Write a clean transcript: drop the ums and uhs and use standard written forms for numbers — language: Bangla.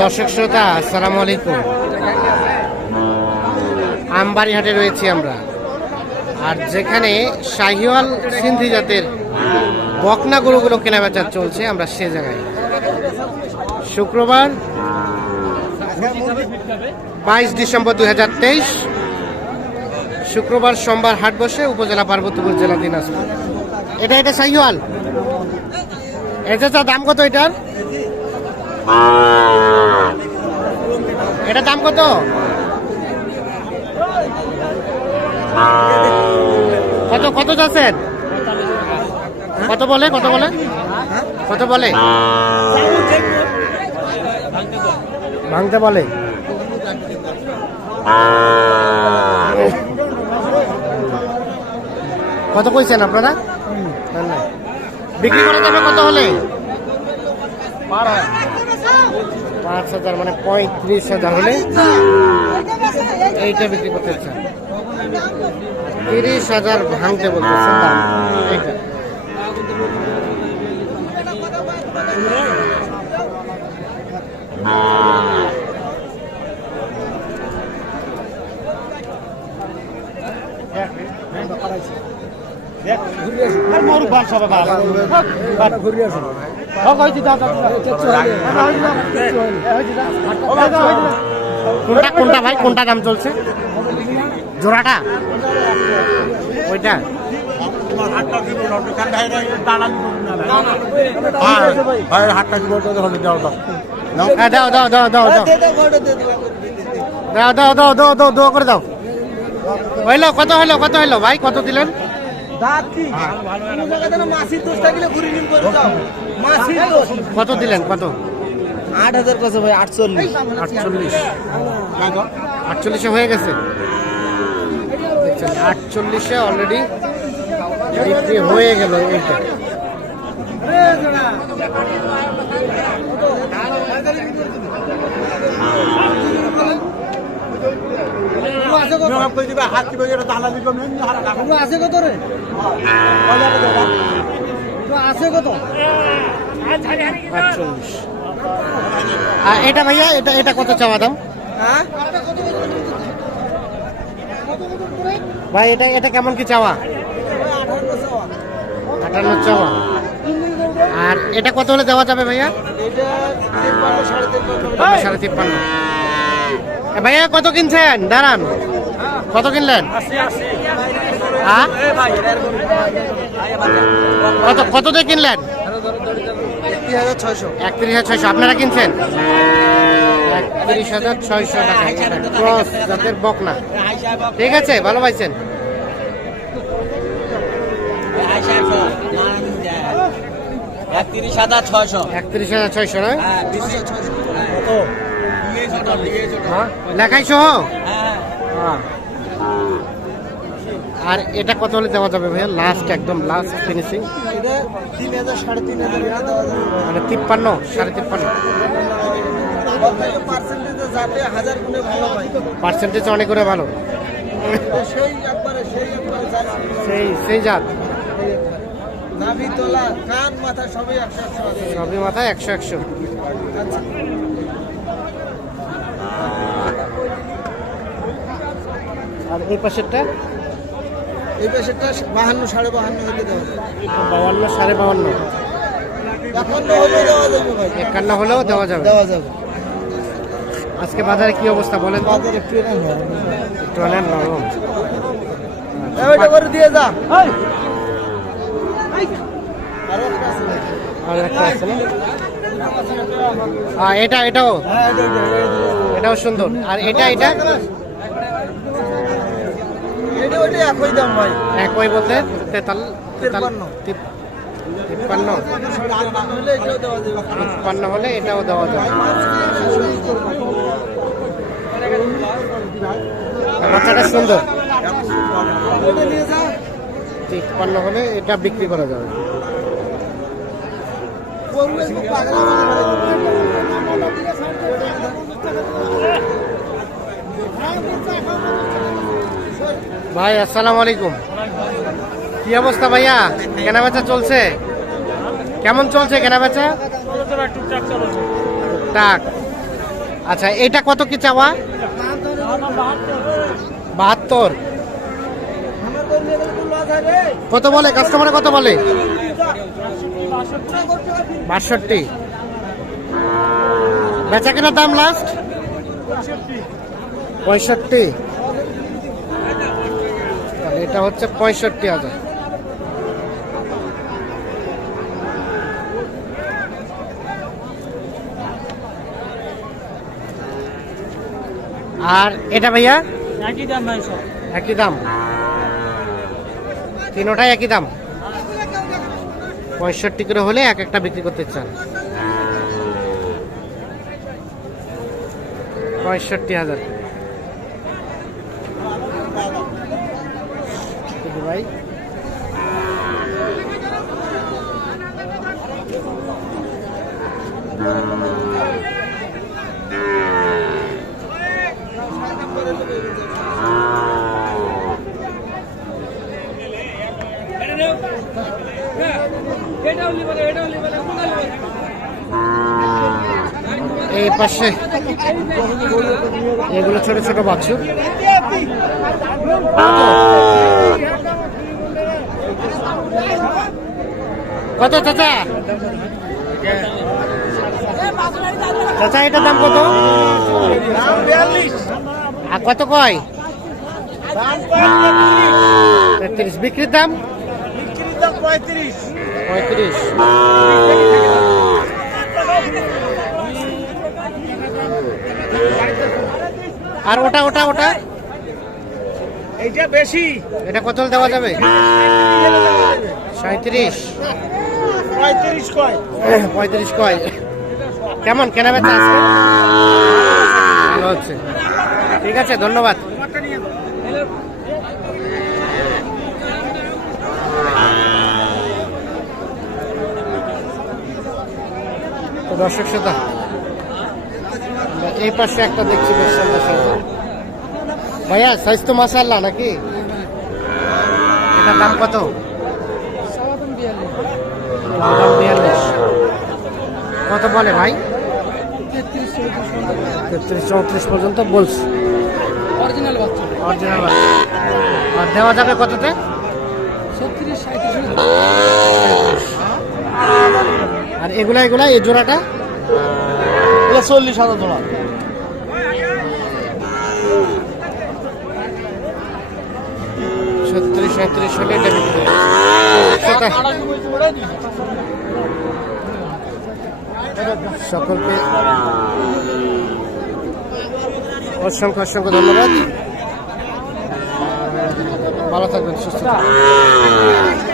দর্শক শ্রোতা আসসালামু আলাইকুম। আমবাড়ি হাটে রয়েছি আমরা, আর যেখানে শাহিওয়াল সিন্ধি জাতের বকনা গরুগুলো কেনাবেচা চলছে, আমরা সে জায়গায়। শুক্রবার 22 ডিসেম্বর 2023, শুক্রবার সোমবার হাট বসে, উপজেলা পার্বতীপুর, জেলা দিনাজপুর। এটা শাহিওয়াল। এটা দাম কত? এটার দাম কত? কত কত যাচ্ছেন? কত বলে ভাঙতে বলে। কত কইছেন আপনারা? বিক্রি করা যাবে কত হলে? 5,000, মানে 35,000 হলে এইটা বিক্রি করতে চান। 30,000 ভাঙতে বলতেছেন দাম। এইটা কোনটা ভাই, কোনটা দাম চলছে? জোড়াটা ওইটা? দাও করে দাও। হইলো কত হইলো ভাই? কত দিলেন? কত দিলেন? কত? 8,000 কত ভাই? 48 হয়ে গেছে। 48 অলরেডি বিক্রি হয়ে গেল। এইটা এটা ভাইয়া, এটা কত চাওয়া দাম ভাই? এটা কেমন কি চাওয়া? 58 চাওয়া। আর এটা কত হলে দেওয়া যাবে ভাইয়া? 53.5। ভাইয়া কত কিনছেন? দাঁড়ান, কত কিনলেন? কত দিয়ে কিনলেন? 31,600। আপনারা কিনছেন 31,600 টাকা। ক্রস জাতের বকনা। ঠিক আছে, ভালো পাইছেন। 31,600 না? লেখাই সহ। আর এটা কত হলে দেওয়া যাবে ভাইয়া? লাস্ট, একদম লাস্ট ফিনিশিং। 3,000 3,500 মানে 53, 53.5। পার্সেন্টেজ অনেক করে ভালো। সেই জাত সবই মাথা 100-100। আর এই পাশেরটা? 52 52.5 হলে দেওয়া যাবে। 52 52.5। 51 হলেও দেওয়া যাবে। আজকে বাজারে কি অবস্থা বলেন? বাজারে একটু নরম। ওইটা করে দিয়ে যা। আর একটা আছে না? এটাও সুন্দর। আর এটা ওইটা একই দাম ভাই। একই বলতে 53 হলে এটাও দেওয়া যাবে। বাচ্চাটা সুন্দর। 53 হলে এটা বিক্রি করা যাবে। ভাই আসসালামু আলাইকুম। কি অবস্থা ভাইয়া? কেনাবেচা চলছে? কেমন চলছে কেনাবেচা? টাক। আচ্ছা, এটা কত কি চাওয়া? 72। কত বলে কাস্টমারে, কত বলে? 62। বেচা কেনার দাম লাস্ট 65। এটা হচ্ছে 65,000। আর এটা ভাইয়া একই দাম ভাই সব। একই দাম, তিনোটাই একই দাম। 65 করে হলে এক একটা বিক্রি করতে চান। 65,000 ভাই। এই পাশে এগুলো ছোট ছোট বাছুর। কত চাচা? চাচা এটার দাম কত? আর কত কয়? 33। বিক্রির দাম 35। আর ওটা ওটা ওটা এইটা বেশি। এটা কত দেওয়া যাবে? 37। 35 কয়। 35 কয়। কেমন কেনা বেচা আছে? ভালো হচ্ছে। ঠিক আছে, ধন্যবাদ। তো দর্শক শ্রোতা, এই পাশে একটা দেখছি বেশ সুন্দর সুন্দর। ভাইয়া সাইজ তো মাশাআল্লাহ নাকি? এটার দাম কত? দাম 42। কত বলে ভাই? 33-34 পর্যন্ত বলছি। অরিজিনাল বাচ্চা। অরিজিনাল বাচ্চা। আর দেওয়া যাবে কততে? 36-37। আর এগুলা এগুলা এই জোড়াটা? 40,000 টাকা। 37-37 হলে এটা বিক্রি হবে। সকলকে অসংখ্য অসংখ্য ধন্যবাদ। ভালো থাকবেন, সুস্থ থাকবেন।